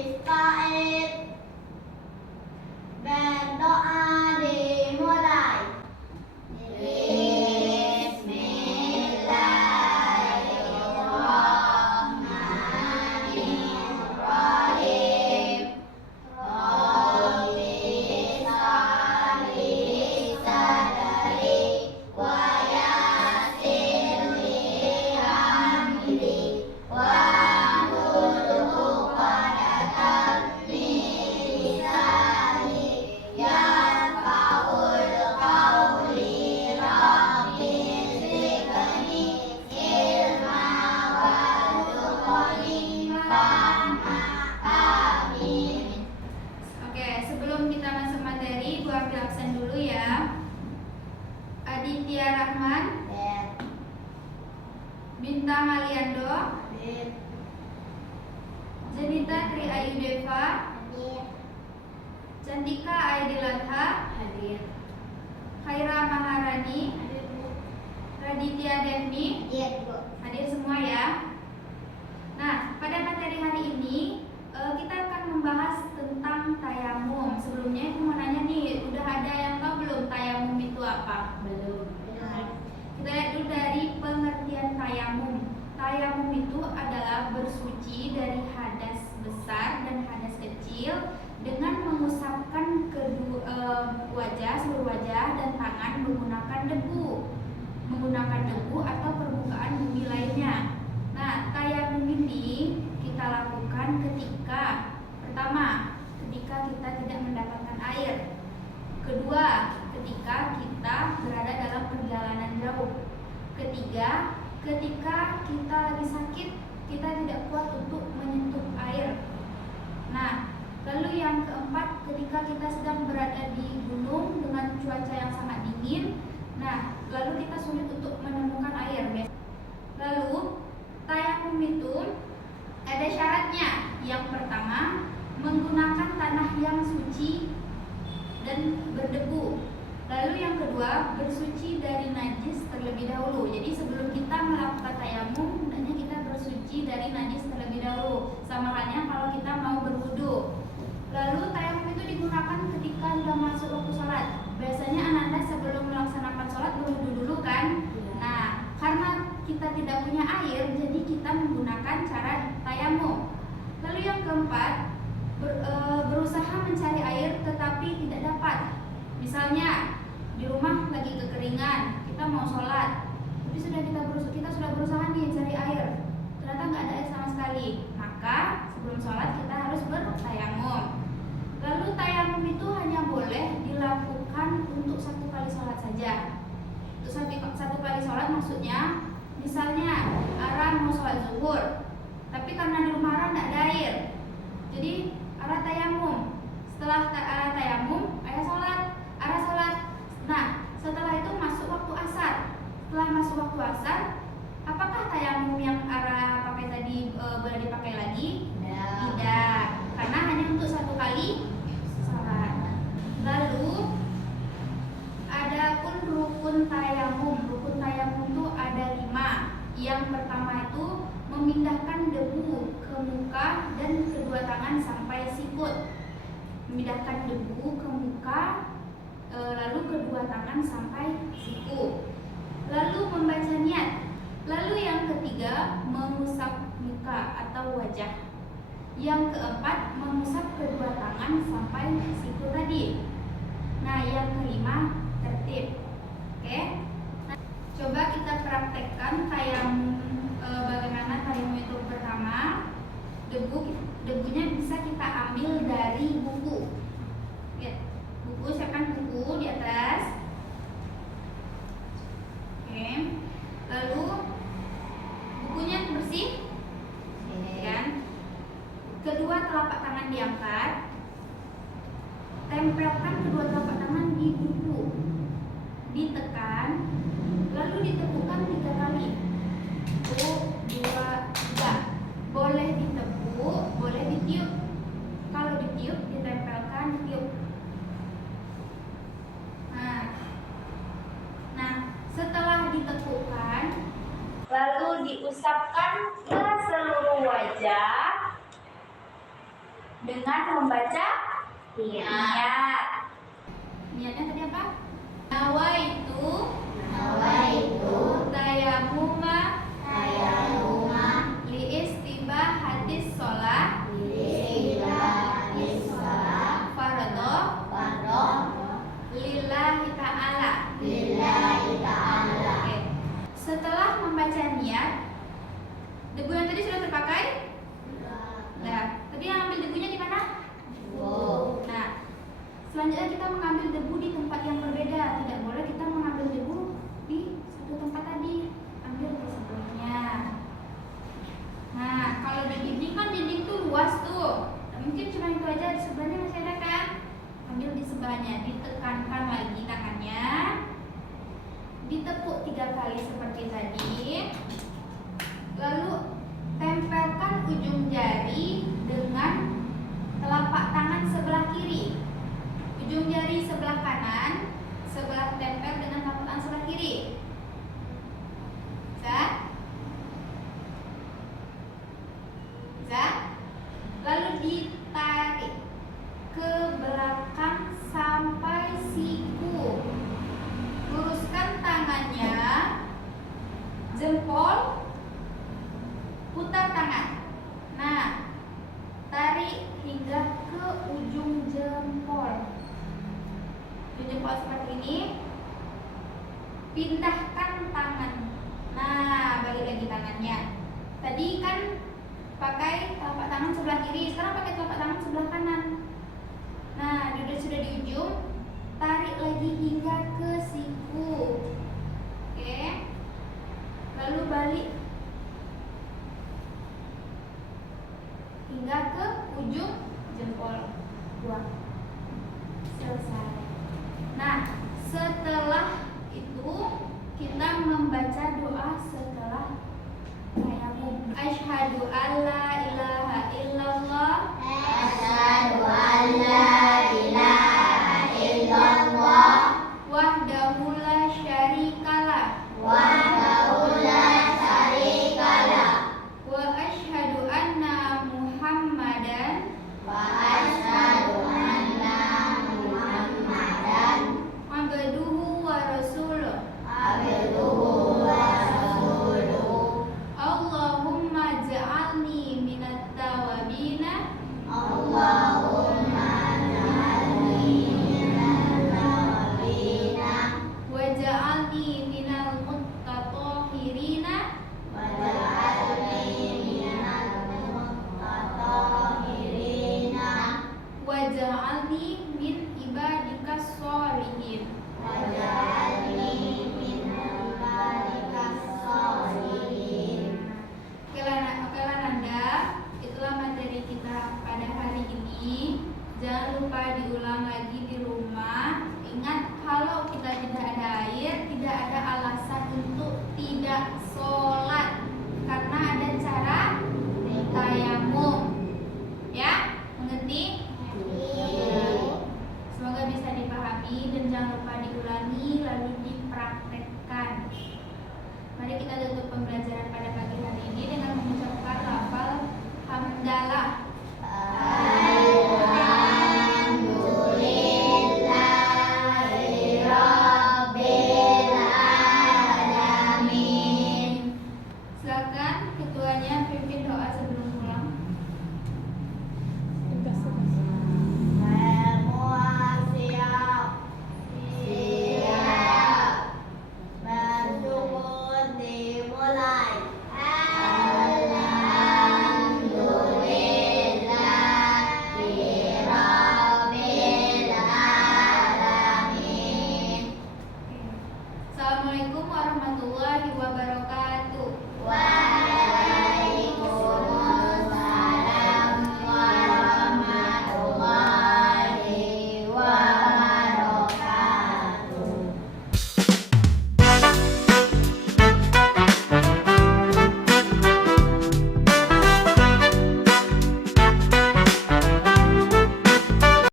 Bismillahirrahmanirrahim. Berdoa dimulai. Bismillahirrahmanirrahim. Rabbi shrahli sadri wa yassir li amri wahlul 'uqdatam min lisani yafqahul qawli. Rabbi zidni ilma warzuqni fahma. Amin. Oke, sebelum kita masuk materi, gua ambil absen dulu ya. Aditya Rahman, Bintang Aliando, Zenita Tri Ayu Deva, Cantika Aidilatha, Khaira Maharani, Raditya Devni, hadir semua ya. Nah, pada materi hari ini kita akan membahas tentang tayamum. Sebelumnya aku mau nanya nih, udah ada yang tahu belum tayamum itu apa? Belum. Kita lihat dulu dari pengertian tayamum. Tayamum itu adalah bersuci dari hadas besar dan hadas kecil dengan mengusapkan seluruh wajah dan tangan menggunakan debu atau permukaan bumi lainnya. Nah, tayamum ini kita lakukan ketika pertama, ketika kita tidak mendapatkan air. Kedua, ketika kita berada dalam perjalanan jauh. Ketiga, ketika kita lagi sakit, kita tidak kuat untuk menyentuh air. Nah, lalu yang keempat, ketika kita sedang berada di gunung dengan cuaca yang sangat dingin, nah, lalu kita sulit untuk menemukan air. Lalu, tayamum itu ada syaratnya. Yang pertama, menggunakan tanah yang suci dan berdebu. Lalu yang kedua, bersuci dari najis terlebih dahulu. Jadi sebelum kita melakukan tayamum, hendaknya kita bersuci dari najis terlebih dahulu. Sama halnya kalau kita mau berwudu. Lalu tayamum itu digunakan ketika sudah masuk waktu sholat. Biasanya anak-anak sebelum melaksanakan sholat berwudu dulu kan? Nah, karena kita tidak punya air, jadi kita menggunakan cara tayamum. Lalu yang keempat, berusaha mencari air tetapi tidak dapat. Misalnya di rumah lagi kekeringan, kita mau sholat, tapi kita sudah berusaha nih cari air, ternyata nggak ada air sama sekali. Maka sebelum sholat kita harus bertayamum. Lalu tayamum itu hanya boleh dilakukan untuk satu kali sholat saja. Untuk satu kali sholat maksudnya, misalnya Ara mau sholat zuhur, tapi karena di rumah Ara nggak ada air, jadi Ara tayamum. Setelah tayamum, Ara sholat. Nah, setelah itu masuk waktu asar. Setelah masuk waktu asar, apakah tayamum yang Ara pakai tadi boleh dipakai lagi? Tidak, karena hanya untuk satu kali sholat. Lalu ada pun rukun tayamum. Rukun tayamum itu ada 5. Yang pertama itu memindahkan debu ke muka dan kedua tangan sampai sikut. Memindahkan debu ke muka, lalu kedua tangan sampai siku. Lalu membaca niat. Lalu yang ketiga, mengusap muka atau wajah. Yang keempat, mengusap kedua tangan sampai siku tadi. Nah, yang kelima, tertib. Oke? Nah, coba kita praktekkan tayamum. Bagaimana tayamum itu? Pertama, debunya bisa kita ambil dari buku. Lihat, buku, siapkan buku di atas. Oke. Lalu bukunya bersih, kan? Kedua, telapak tangan diangkat. Tempelkan kedua telapak tangan di buku. Ditekan, lalu ditekukkan 3 kali. 1, 2, 3. Boleh ditepuk, boleh ditiup. Kalau ditiup, ditempelkan, ditiup. Nah, setelah ditekukkan, lalu diusapkan ke seluruh wajah dengan membaca niat. Niatnya tadi apa? Nawaitu tayamuma liistibahatis sholat fardhu lillahi ta'ala. Oke. Setelah membaca niat, debu yang tadi sudah terpakai? Nah, tadi yang ambil debunya di mana? Nah, selanjutnya kita mengambil debu di tempat yang berbeda. Tidak boleh kita mengambil debu di satu tempat tadi. Ambil di sebelahnya. Nah, kalau di dinding kan dinding tuh luas tuh. Mungkin cuma itu aja, di sebelahnya masih ada kan? Ambil di sebelahnya, ditekankan lagi tangannya. Ditepuk 3 kali seperti tadi. Lalu tempelkan ujung jari dengan telapak tangan sebelah kiri. Ujung jari sebelah kanan, sebelah tempel dengan telapak tangan sebelah kiri. Bisa? Bisa? Lalu ditarik ke belakang sampai siku. Luruskan tangannya, jempol, putar tangan. Nah, tarik hingga ke ujung jempol. Ujung jempol seperti ini. Pindahkan tangan. Nah, balik lagi tangannya. Tadi kan pakai telapak tangan sebelah kiri, sekarang pakai telapak tangan sebelah kanan. Nah, sudah di ujung, tarik lagi hingga ke siku. Oke. Lalu balik hingga ke ujung jempol. Buang. Selesai. Nah, setelah itu kita membaca doa setelah tayamum. Asyhadu alla